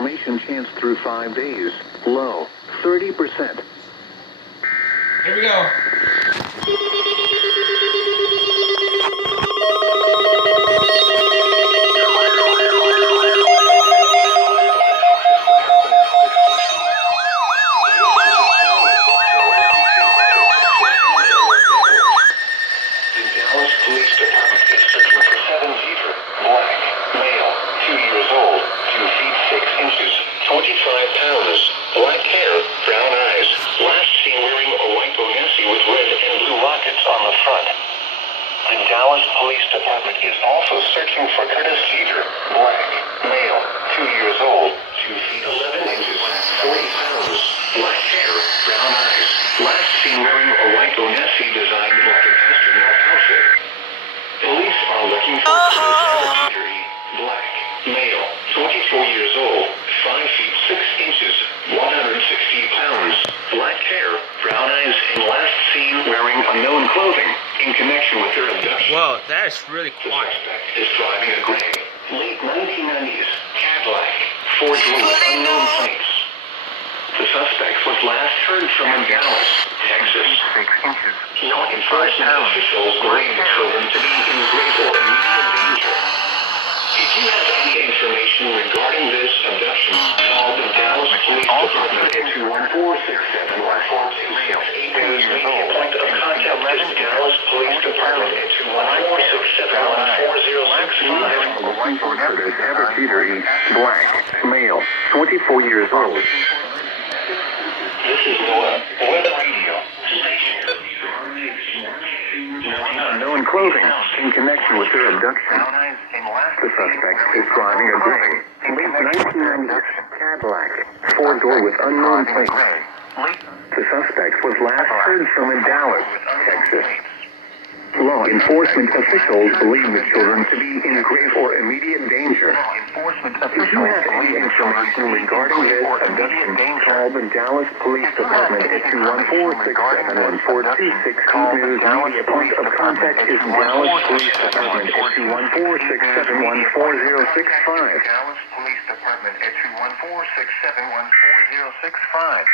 formation chance through 5 days. Low, 30%. Here we go. Dallas Police Department is also searching for Curtis Jeter, black, male, 2 years old, 2 feet 11 inches, 40 pounds, black hair, brown eyes, last seen wearing a white ONESIE designed like an astronaut outfit. Police are looking for Curtis Jeter, black, male, 24 years old, 5 feet 6 inches, 160 pounds, black hair, brown eyes, and last seen wearing unknown clothing. In connection with their abduction. Whoa, that is really quiet. The suspect is driving a gray, late 1990s Cadillac, Ford with unknown plates. The suspect was last heard from in Dallas, Texas. 6 inches, law enforcement officials believe the children to be in great or immediate danger. If you have any information regarding this abduction, call the Dallas Police Department at 214-671-4268. Point of contact is Dallas Police Department at 214-671-4065. Curtis Jeter, black, male, 24 years old. This is Noah, Web Radio Station. Unknown clothing in connection with their abduction. The suspect is driving a gray, late 1990s Cadillac, four-door with unknown plates. The suspect was last heard from in Dallas, Texas. Law enforcement officials believe the children to be in grave or immediate danger. If you have any information regarding this abduction, call the Dallas Police Department at 214-671-4268. News media point of contact is Dallas Police Department at 214-671-4065. Dallas Police Department at 214-671-4065.